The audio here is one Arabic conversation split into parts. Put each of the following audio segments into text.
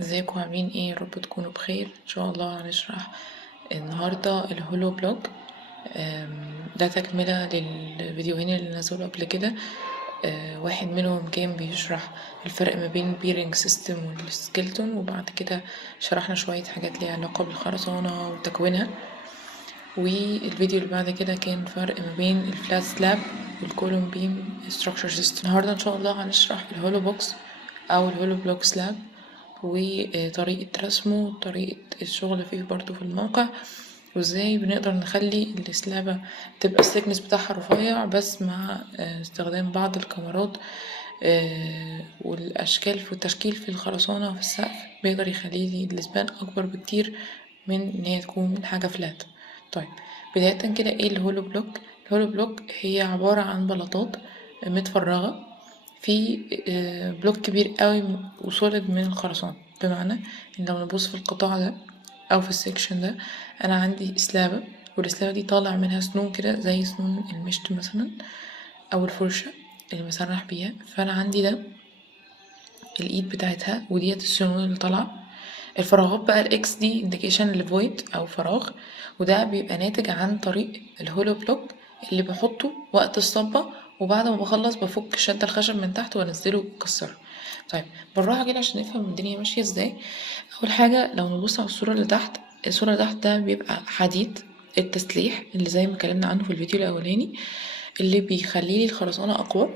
ازيكم عاملين ايه؟ يا رب تكونوا بخير. ان شاء الله هنشرح النهارده الهولو بلوج. ده تكملة للفيديوهين اللي نزلوا قبل كده. واحد منهم كان بيشرح الفرق ما بين البيرنج سيستم والسكيلتون، وبعد كده شرحنا شوية حاجات ليها علاقة بالخرسانة وتكوينها. والفيديو اللي بعد كده كان فرق ما بين الفلات سلاب والكولوم بيم ستراكشر سيستم. النهارده ان شاء الله هنشرح الهولو بوكس او الهولو بلوك سلاب وطريقة رسمه وطريقة الشغل فيه برضو في الموقع، وازاي بنقدر نخلي السلابة تبقى السكنس بتاعها رفيع بس مع استخدام بعض الكاميرات والاشكال في التشكيل في الخرسانة في السقف بيقدر يخلي لي الاسبان اكبر بكتير من ان هي تكون حاجة فلات. طيب، بداية كده ايه الهولو بلوك؟ الهولو بلوك هي عبارة عن بلاطات متفرغة في بلوك كبير قوي وسوليد من الخرسانة. بمعنى ان لو نبص في القطاع ده او في السكشن ده، انا عندي سلابة، والسلابة دي طالع منها سنون كده زي سنون المشط مثلا او الفرشة اللي مسرح بيها. فانا عندي ده الايد بتاعتها وديت السنون اللي طالعة. الفراغات بقى الاكس دي انديكيشن لفويد او فراغ، وده بيبقى ناتج عن طريق الهولو بلوك اللي بحطه وقت الصبة، وبعد ما بخلص بفك شد الخشب من تحت وانزله وكسره. طيب، بالراحة كده عشان نفهم الدنيا ماشية ازاي. اول حاجة لو نبص على الصورة اللي تحت، الصورة اللي تحت ده بيبقى حديد التسليح اللي زي ما اتكلمنا عنه في الفيديو الاولاني، اللي بيخلي لي الخرسانة اقوى.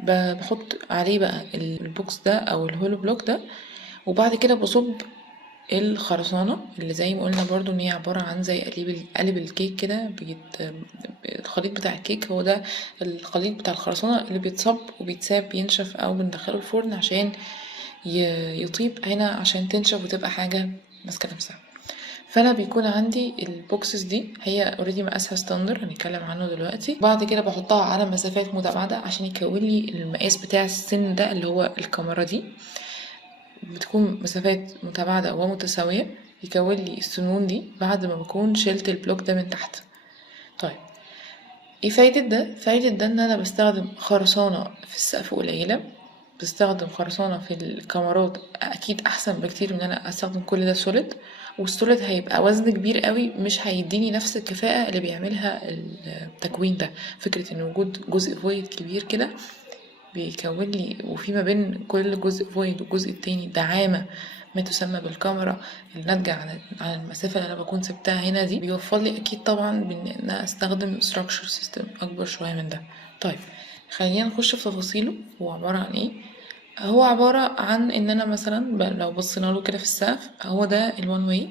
بحط عليه بقى البوكس ده او الهولو بلوك ده، وبعد كده بصب الخرسانة اللي زي ما قلنا برضو ان هي عبارة عن زي قالب الكيك كده. الخليط بتاع الكيك هو ده الخليط بتاع الخرسانة اللي بيتصب وبيتساب ينشف او بندخله الفرن عشان يطيب هنا عشان تنشف وتبقى حاجة ماسكة نفسها. فانا بيكون عندي البوكسز دي هي اوريدي مقاسها ستاندر هنتكلم عنه دلوقتي. بعد كده بحطها على مسافات متباعدة عشان يكون لي المقاس بتاع السن ده اللي هو الكاميرا دي. بتكون مسافات متباعدة ومتساوية يكون لي السنون دي بعد ما بكون شلت البلوك ده من تحت. طيب، ايه فايدة ده؟ فايدة ده ان انا بستخدم خرسانة في السقف قليلة، بستخدم خرسانة في الكاميرات اكيد احسن بكتير من ان انا استخدم كل ده سوليد. والسوليد هيبقى وزن كبير قوي، مش هيديني نفس الكفاءة اللي بيعملها التكوين ده. فكرة ان وجود جزء فويد كبير كده بيكون لي، وفي ما بين كل جزء فويد والجزء التاني دعامة ما تسمى بالكاميرا الناتجة عن المسافة اللي أنا بكون سبتها هنا دي، بيوفر لي أكيد طبعا بإن أنا أستخدم structure system أكبر شوية من ده. طيب، خلينا نخش في تفاصيله. هو عبارة عن إيه؟ هو عبارة عن إن أنا مثلا لو بصينا له كده في السقف، هو ده الوان واي،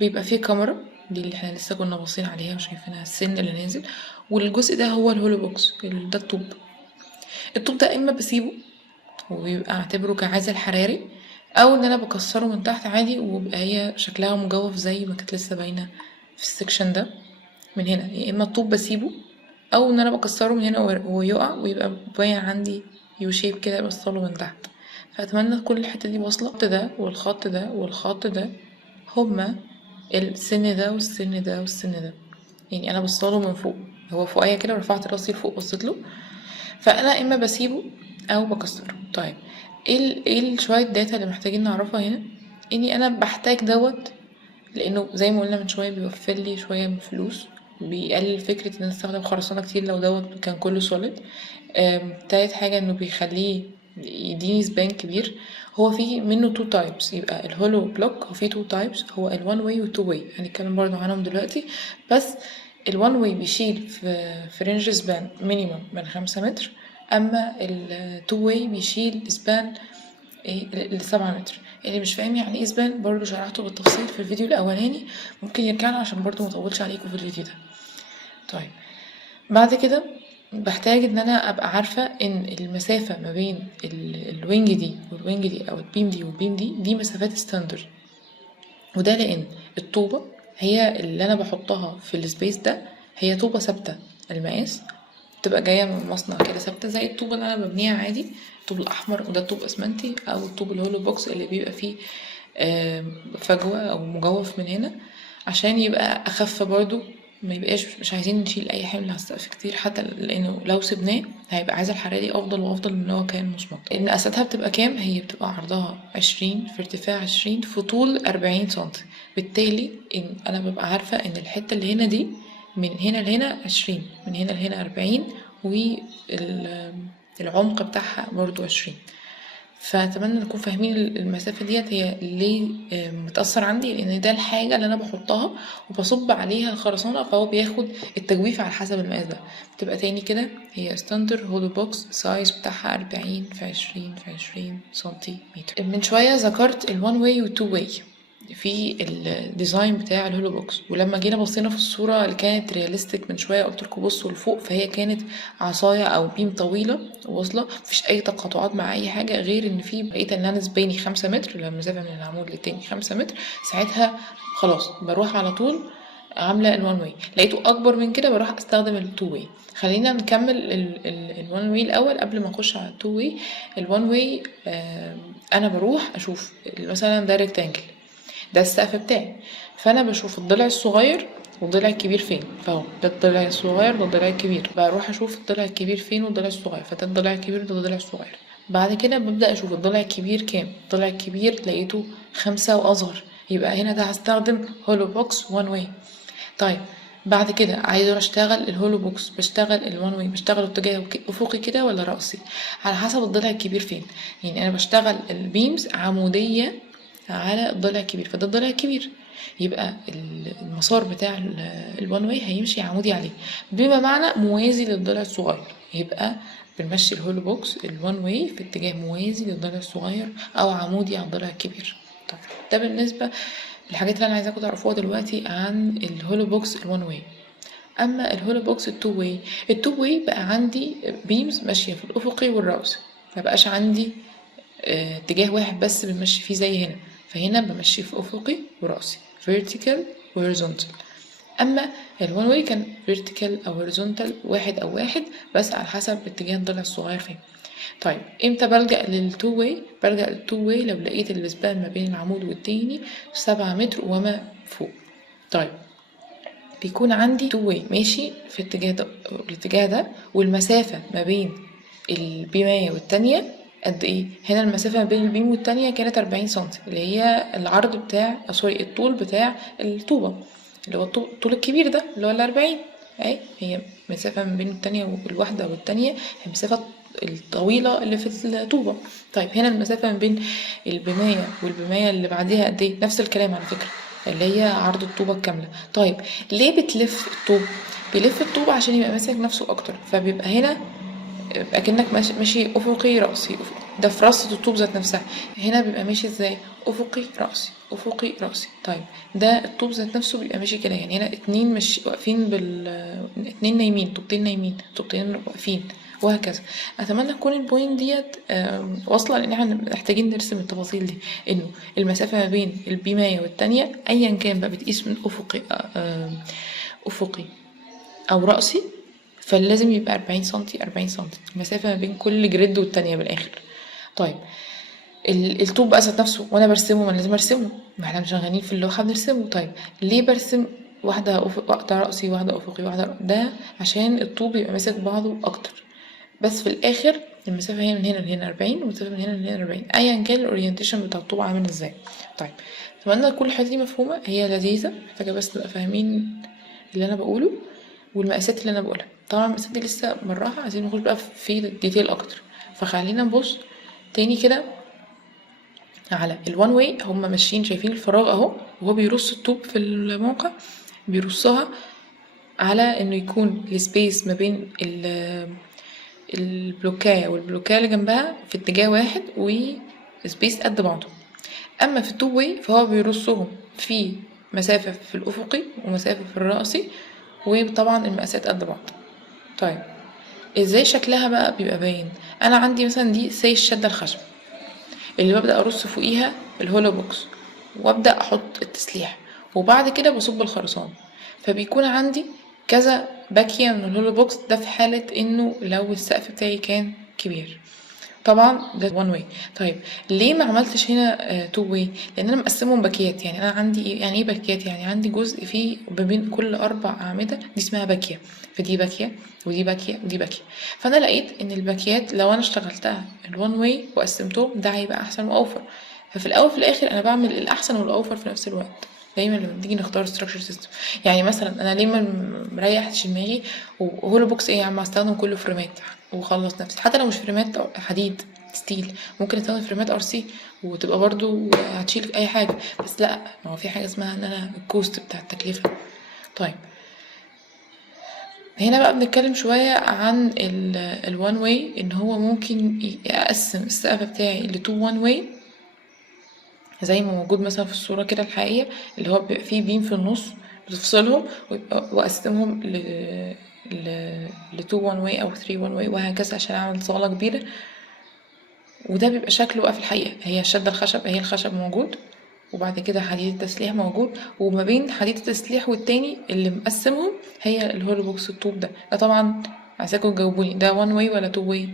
بيبقى فيه كاميرا دي اللي احنا لسه كنا باصين عليها وشايفينها السن اللي نازل، والجزء ده هو الهولو بوكس ده الطوب. الطوب ده اما بسيبه وبيبقى اعتبره كعازل حراري، او ان انا بكسره من تحت عادي وبقى هي شكلها مجوف زي ما كانت لسه باينه في السكشن ده من هنا. يا اما الطوب بسيبه، او ان انا بكسره من هنا ويقع ويبقى باين عندي يو شيب كده بوصله من تحت. فاتمنى تكون الحته دي واصله. الخط ده والخط ده والخط ده هما السن ده والسن ده والسن ده، يعني انا بصله من فوق، هو فوقيا كده ورفعت راسي لفوق بصيت له. فانا اما بسيبه او بكسره. طيب، ايه شويه داتا اللي محتاجين نعرفها هنا؟ اني انا بحتاج دوت لانه زي ما قلنا من شويه بيوفر لي شويه من فلوس، بيقلل فكره ان انا استخدم خرسانه كتير لو دوت كان كله سوليد. تالت حاجه انه بيخليه يديني سبان كبير. هو فيه منه تو تايبس، يبقى الهولو بلوك هو فيه تو تايبس، هو الوان واي والتو واي هنتكلم برضو عنهم دلوقتي. بس الوان واي بيشيل في رينج سبان مينيمم من 5 متر، اما التو واي بيشيل سبان ل7 متر. اللي مش فاهم يعني ايه سبان برضو شرحته بالتفصيل في الفيديو الاولاني، ممكن يرجعله عشان برضو مطولش عليكم في الفيديو ده. طيب، بعد كده بحتاج ان انا ابقى عارفة ان المسافة ما بين الوينج دي والوينج دي او البيم دي والبيم دي مسافات ستاندرد. وده لان الطوبة هي اللي انا بحطها في السبيس ده هي طوبة ثابتة المقاس، بتبقى جاية من مصنع كده ثابتة زي الطوبة اللي انا ببنيها عادي، الطوب الاحمر وده الطوب اسمنتي او الطوب الهولو بوكس اللي بيبقى فيه فجوة او مجوف من هنا عشان يبقى اخف برضو ما يبقاش مش عايزين نشيل اي حمل على السقف كتير، حتى لانه لو سبناه هيبقى عازل حراري افضل وافضل من هو كان مصمت. مقاساتها بتبقى كام؟ هي بتبقى عرضها 20 في ارتفاع 20 في طول 40 سنتي. بالتالي ان انا ببقى عارفه ان الحته اللي هنا دي من هنا لهنا 20، من هنا لهنا 40، والعمق بتاعها برضو 20. فاتمنى نكون فاهمين المسافه ديت هي ليه متاثر عندي، لان ده الحاجه اللي انا بحطها وبصب عليها الخرسانه، فهو بياخد التجويف على حسب المقاس ده. بتبقى تاني كده هي ستاندر هولو بوكس، سايز بتاعها 40 في 20 في 20 سنتيمتر. من شويه ذكرت الوان واي والتو واي في الديزاين بتاع الهولو بوكس، ولما جينا بصينا في الصوره اللي كانت رياليستيك من شويه قلت لكم بصوا لفوق، فهي كانت عصايه او بيم طويله واصله، مفيش اي تقاطعات مع اي حاجه، غير ان في بقيه ان انا نسباني 5 متر، اللي هو المسافه من العمود للتاني 5 متر. ساعتها خلاص بروح على طول عامله الوان واي. لقيته اكبر من كده بروح استخدم التو واي. خلينا نكمل الوان واي الاول قبل ما نخش على التو واي. الوان واي انا بروح اشوف مثلا ده ريكتانجل، ده السقف بتاعي، فانا بشوف الضلع الصغير والضلع الكبير فين، فهو ده الضلع الصغير ده الضلع الكبير، بروح اشوف الضلع الكبير فين والضلع الصغير، فده الضلع الكبير وده الضلع الصغير. بعد كده ببدأ اشوف الضلع الكبير كام، الضلع الكبير لقيته 5 واصغر، يبقى هنا ده هستخدم هولو بوكس وان واي. طيب بعد كده عايزه اشتغل الهولو بوكس، بشتغل الوان واي، بشتغل اتجاه افقي كده ولا رأسي على حسب الضلع الكبير فين. يعني انا بشتغل البيمز عمودية على الضلع الكبير، فده الضلع الكبير، يبقى المسار بتاع الوان واي هيمشي عمودي عليه، بما معنى موازي للضلع الصغير، يبقى بنمشي الهولو بوكس الوان واي في اتجاه موازي للضلع الصغير او عمودي على الضلع الكبير. طيب ده بالنسبة للحاجات اللي انا عايزاكم تعرفوها دلوقتي عن الهولو بوكس الوان واي. اما الهولو بوكس التو واي بقى عندي بيمز ماشيه في الافقي والرأسي، مبقاش عندي اتجاه واحد بس بنمشي فيه زي هنا، فهنا بمشي في افقي ورأسي vertical و horizontal. اما الوان واي كان vertical او horizontal، واحد او واحد بس على حسب اتجاه الضلع الصغير فين. طيب امتى بلجأ للتو واي؟ بلجأ للتو واي لو لقيت السبان ما بين العمود والتاني 7 متر وما فوق. طيب بيكون عندي تو واي ماشي في الاتجاه ده، والمسافة ما بين البيماية والتانية قد ايه؟ هنا المسافة ما بين البيم والتانية كانت 40 سنتي، اللي هي العرض بتاع الطول بتاع الطوبة، اللي هو الطول الكبير ده اللي هو 40 اهي. هي مسافة ما بين التانية والواحدة والتانية هي المسافة الطويلة اللي في الطوبة. طيب هنا المسافة ما بين البيماية والبيماية اللي بعديها قد ايه؟ نفس الكلام على فكرة، اللي هي عرض الطوبة الكاملة. طيب ليه بتلف الطوب؟ بيلف الطوب عشان يبقى ماسك نفسه اكتر، فبيبقى هنا اكنك ماشي افقي رأسي، ده في رصة الطوب ذات نفسها. هنا بيبقى ماشي ازاي؟ افقي رأسي افقي رأسي. طيب ده الطوب ذات نفسه بيبقى ماشي كده، يعني هنا اتنين مش واقفين اتنين نايمين، طوبتين نايمين، طوبتين واقفين، وهكذا. اتمنى تكون البوينت ديت واصله، لان احنا محتاجين نرسم التفاصيل دي، انه المسافه ما بين البيمايه والتانية ايا كان بقى بتقيس من افقي او رأسي، فلازم يبقى 40 سنتي 40 سنتي المسافة ما بين كل جريد والتانية بالآخر. طيب الطوب بقى ذات نفسه وانا برسمه، ما لازم ارسمه، ما احنا مش شغالين في اللوحة بنرسمه. طيب ليه برسم واحدة واحدة رأسي واحدة أفقي واحدة ده؟ عشان الطوب يبقى ماسك بعضه أكتر، بس في الآخر المسافة هي من هنا لهنا 40 والمسافة من هنا لهنا 40 أيا كان الأورينتيشن بتاع الطوب عامل ازاي. طيب أتمنى كل الحاجات دي مفهومة، هي لذيذة، محتاجة بس نبقى فاهمين اللي أنا بقوله والمقاسات اللي أنا بقولها. طبعا المقاسات دي لسه بالراحة، عايزين نخش بقى في ديتيل أكتر، فخلينا نبص تاني كده على الوان واي. هما ماشيين شايفين الفراغ اهو، وهو بيرص الطوب في الموقع، بيرصها على انه يكون السبيس ما بين البلوكاية والبلوكاية اللي جنبها في اتجاه واحد وسبيس قد بعضه. اما في التو واي فهو بيرصهم في مسافة في الافقي ومسافة في الرأسي، وطبعا المقاسات قد بعض. طيب ازاي شكلها بقى بيبقى باين؟ انا عندي مثلا دي سي الشدة الخشب اللي ببدأ ارص فوقيها الهولو بوكس، وابدأ احط التسليح، وبعد كده بصب الخرسانة، فبيكون عندي كذا باكية من الهولو بوكس، ده في حالة انه لو السقف بتاعي كان كبير. طبعا ده وان واي. طيب ليه ما عملتش هنا تو واي؟ لان انا مقسمهم باكيات. يعني انا عندي ايه؟ يعني ايه باكيات؟ يعني عندي جزء فيه ما بين كل 4 اعمده، دي اسمها باكيه. فدي باكيه ودي باكيه ودي باكيه. فانا لقيت ان الباكيات لو انا اشتغلتها الوان واي وقسمتهم ده هيبقى احسن واوفر. ففي الاول وفي الاخر انا بعمل الاحسن والاوفر في نفس الوقت دايما لما بنيجي نختار structure system. يعني مثلا انا ليه ما مريحش دماغي وهولو بوكس ايه يا عم؟ استخدم كله فريمات وخلص نفسي. حتى لو مش فريمات حديد ستيل ممكن استخدم فريمات ار سي وتبقى برضو هتشيل في اي حاجه. بس لا، ما هو في حاجه اسمها ان انا الكوست بتاع التكلفه. طيب هنا بقى بنتكلم شويه عن الوان واي، ان هو ممكن اقسم السقف بتاعي لتو وان واي زي ما موجود مثلا في الصورة كده الحقيقية، اللي هو بيبقى فيه بيم في النص بتفصلهم وأقسمهم ل 2 one way أو 3 one way وهكذا عشان أعمل صالة كبيرة. وده بيبقى شكله بقى في الحقيقة هي الشدة الخشب، هي الخشب موجود وبعد كده حديد التسليح موجود، وما بين حديد التسليح والتاني اللي مقسمهم هي الهولو بوكس الطوب ده طبعا عايزاكم تجاوبوني ده one way ولا 2 way؟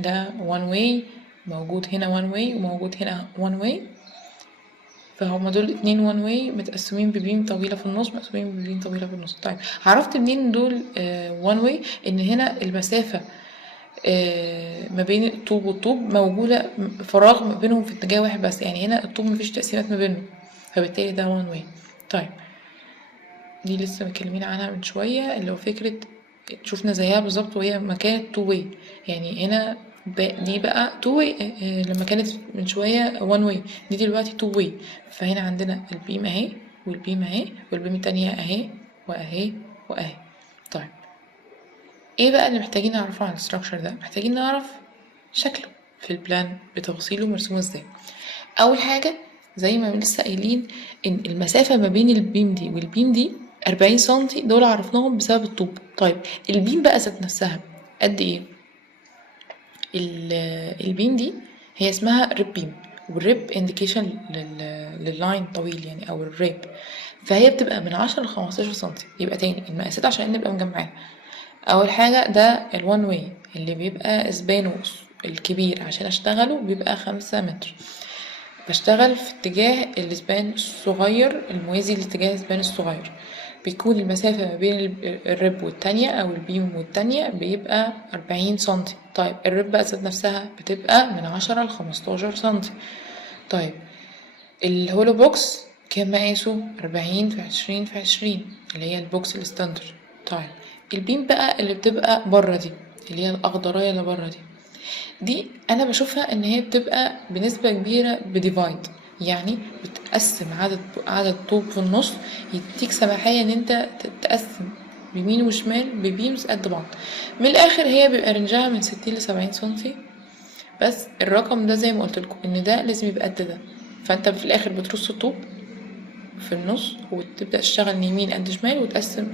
ده one way، موجود هنا one way وموجود هنا one way، فهما دول 2 وان واي متقسمين ببيم طويلة في النص، مقسومين ببيم طويلة في النص. طيب عرفت منين دول وان واي؟ ان هنا المسافة ما بين الطوب والطوب موجودة فراغ ما بينهم في اتجاه واحد بس، يعني هنا الطوب مفيش تقسيمات ما بينهم، فبالتالي ده وان واي. طيب دي لسه متكلمين عنها من شوية، اللي هو فكرة شوفنا زيها بالظبط وهي ما كانت تو واي. يعني هنا دي بقى تو واي لما كانت من شوية وان واي، دي دلوقتي تو واي. فهنا عندنا البيم اهي والبيم اهي والبيم التانية اهي واهي واهي. طيب ايه بقى اللي محتاجين نعرفه عن الستراكشر ده؟ محتاجين نعرف شكله في البلان بتفاصيله مرسومه ازاي. اول حاجه زي ما لسه قايلين ان المسافه ما بين البيم دي والبيم دي 40 سنتي، دول عرفناهم بسبب الطوب. طيب البيم بقى ذات نفسها قد ايه؟ البيم دي هي اسمها ريب بيم، والريب انديكيشن لللاين طويل يعني او الريب، فهي بتبقى من 10 ل 15 سنتي. يبقى تاني المقاسات عشان نبقى مجمعين. اول حاجه ده الوان واي اللي بيبقى اسبانه الكبير عشان اشتغله بيبقى 5 متر. بشتغل في اتجاه الاسبان الصغير الموازي لاتجاه الاسبان الصغير، بيكون المسافة ما بين الرب والتانية أو البيم والتانية بيبقى 40 سنتي. طيب الرب بقى ذات نفسها بتبقى من 10 ل15 سنتي. طيب الهولو بوكس كان مقاسه 40 في 20 في 20 اللي هي البوكس الستاندر. طيب البيم بقى اللي بتبقى بره دي اللي هي الأخضراية اللي بره دي انا بشوفها ان هي بتبقى بنسبة كبيرة بديفايد، يعني بتقسم عدد طوب في النص، يديك سماحية ان انت تقسم بيمين وشمال ببيمز قد بعض. من الاخر هي بيبقى رنجها من 60 ل70 سنتي، بس الرقم ده زي ما قلت لكم ان ده لازم يبقى قد ده. فانت في الاخر بترص الطوب في النص وتبدأ تشتغل يمين قد شمال وتقسم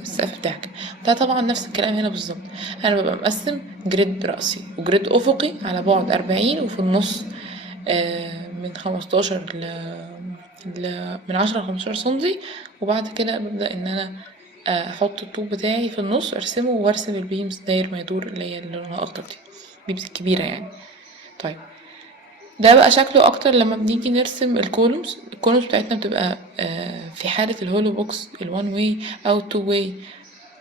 السقف بتاعك. ده طبعا نفس الكلام هنا بالظبط. انا ببقى مقسم جريد رأسي وجريد افقي على بعد 40 وفي النص من 15 من 10 ل 15 سنتي. وبعد كده ببدأ ان انا احط الطوب بتاعي في النص ارسمه وارسم البيمز داير ما يدور اللي هي اللي لونها اخضر دي، بيمز كبيرة يعني. طيب ده بقى شكله اكتر لما بنيجي نرسم الكولومز بتاعتنا بتبقى في حالة الهولو بوكس الوان واي او التو واي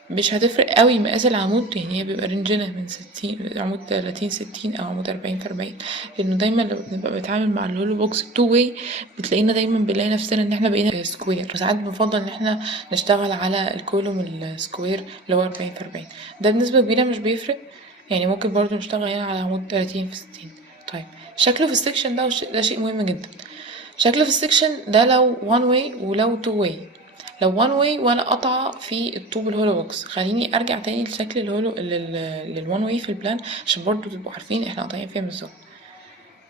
مش هتفرق قوي مقاس العمود، يعني هي بيبقى رينجنا من 60 عمود 30 60 او عمود 40 في 40، لانه دايما لما بنبقى بنتعامل مع الهولو بوكس التو واي بتلاقينا دايما بنلاقي نفسنا ان احنا بقينا سكوير، وساعات بنفضل ان احنا نشتغل على الكولوم السكوير اللي هو 40 في 40. ده بنسبة كبيرة مش بيفرق، يعني ممكن برضو نشتغل هنا على عمود 30 في 60. طيب شكله في السكشن ده شيء مهم جدا. شكله في السكشن ده لو one way ولو two way. لو one way وانا قطعة في الطوب الهولو بوكس، خليني ارجع تاني لشكل الهولو للوان واي في البلان عشان برضو تبقوا عارفين احنا قاطعين فين بالظبط.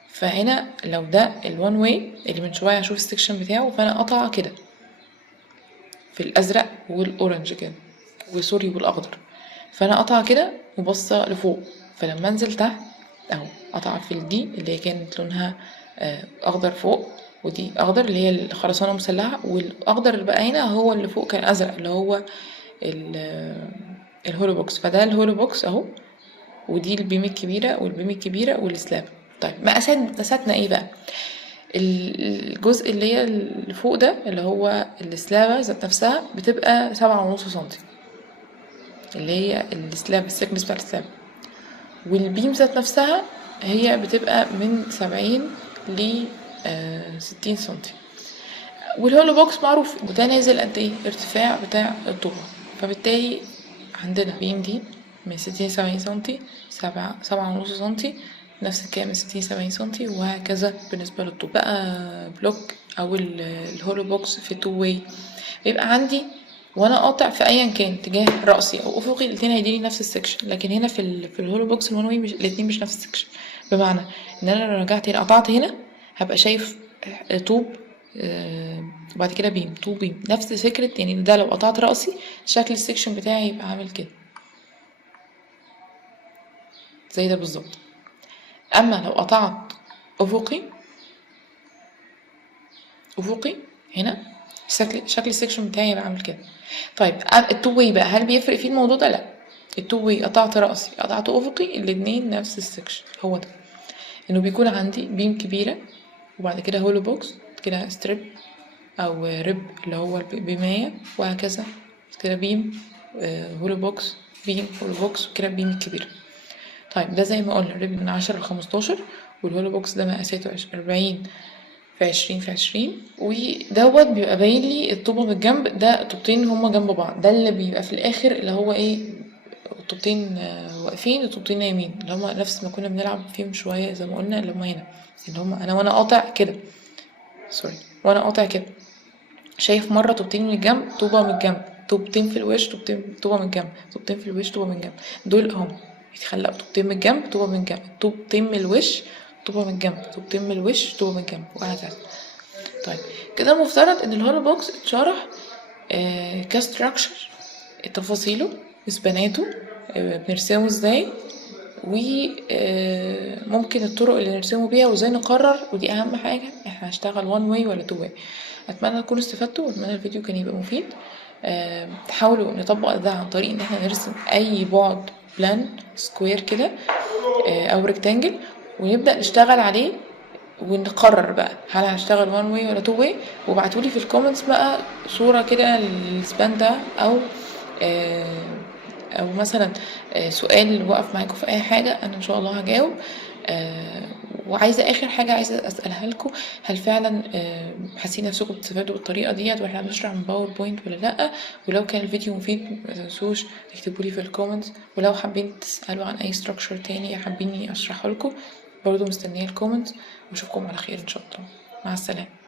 فهنا لو ده الوان واي اللي من شوية هشوف السكشن بتاعه، فانا قطعة كده في الازرق والاورنج كده وسوري والاخضر، فانا قطعة كده وبصة لفوق. فلما انزل تحت اهو قطعة في دي اللي هي كانت لونها اخضر فوق، ودي اخضر اللي هي الخرسانة مسلحة، والاخضر اللي بقى هنا هو اللي فوق كان ازرق اللي هو الهولو بوكس. فده الهولو بوكس اهو ودي البيم الكبيرة والبيم الكبيرة والسلاب. طيب مقاساتنا ايه بقى؟ الجزء اللي هي اللي فوق ده اللي هو السلابة ذات نفسها بتبقى 7.5 سنتي، اللي هي السلاب السكنس بتاع السلاب. والبيم ذات نفسها هي بتبقى من 70 ل 60 سنتي. والهولو بوكس معروف وده نازل قد ايه ارتفاع بتاع الطوبة، فبالتالي عندنا بيم دي من 60 70 سنتي، 7.5 سنتي، نفس الكلام من 60 70 سنتي، وهكذا بالنسبة للطوب. بقى بلوك او الهولو بوكس في تو واي بيبقى عندي وانا قاطع في ايا كان اتجاه رأسي او افقي الاتنين هيديني نفس السكشن، لكن هنا في الهولو بوكس الوان واي الاتنين مش نفس السكشن. بمعنى ان انا لو رجعت هنا قطعت هنا هبقى شايف طوب وبعد كده بيم طوب بيم، نفس فكرة يعني ده لو قطعت رأسي شكل السكشن بتاعي يبقى عامل كده زي ده بالظبط. اما لو قطعت افقي هنا شكل السكشن بتاعي يبقى عامل كده. طيب التو واي بقى هل بيفرق فيه الموضوع ده؟ لا، التو واي قطعت رأسي قطعت افقي الاتنين نفس السكشن. هو ده انه بيكون عندي بيم كبيرة وبعد كده هولو بوكس كده ستريب او ريب اللي هو البيمية، وهكذا كده بيم هولو بوكس بيم هولو بوكس وكده بيم الكبيرة. طيب ده زي ما قلنا ريب من 10 ل15، والهولو بوكس ده مقاساته 40 في 20 في 20. ودوت بيبقى باين لي الطوبة من الجنب، ده طوبتين هما جنب بعض، ده اللي بيبقى في الاخر اللي هو ايه الطوبتين واقفين الطوبتين نايمين، اللي هما نفس ما كنا بنلعب فيهم شوية زي ما قلنا، اللي هما هنا اللي هما انا وانا قاطع كده وانا قاطع كده شايف مرة طوبتين من الجنب طوبة من الجنب طوبتين في الوش طوبة من الجنب طوبتين في الوش طوبة من الجنب، دول اهم يتخلقوا طوبتين من الجنب طوبة من الجنب طوبتين من الوش طوبة من الجنب طوبتين من الوش طوبة من الجنب وهكذا. طيب كده المفترض ان الهولو بوكس اتشرح كستراكشر تفاصيله اسباناته بنرسمه ازاي، وممكن الطرق اللي نرسمه بيها وازاي نقرر، ودي اهم حاجة احنا هنشتغل وان واي ولا تو واي. اتمنى تكونوا استفدتوا واتمنى الفيديو كان يبقى مفيد. تحاولوا نطبق ده عن طريق ان احنا نرسم اي بعد بلان سكوير كده او ريكتانجل ونبدأ نشتغل عليه ونقرر بقى هل هنشتغل وان واي ولا تو واي. وابعتولي في الكومنتس بقى صورة كده للسبان ده او مثلا سؤال وقف معاكم في اي حاجة انا ان شاء الله هجاوب. وعايزة اخر حاجة عايزة اسألها لكم، هل فعلا حاسين نفسكم بتستفادوا بالطريقة ديت واحنا بنشرح من باوربوينت ولا لا؟ ولو كان الفيديو مفيد متنسوش تكتبولي في الكومنتس، ولو حابين تسألوا عن اي ستراكشر تاني حابين اشرحه لكم برضو مستنية الكومنتس، واشوفكم على خير ان شاء الله. مع السلامة.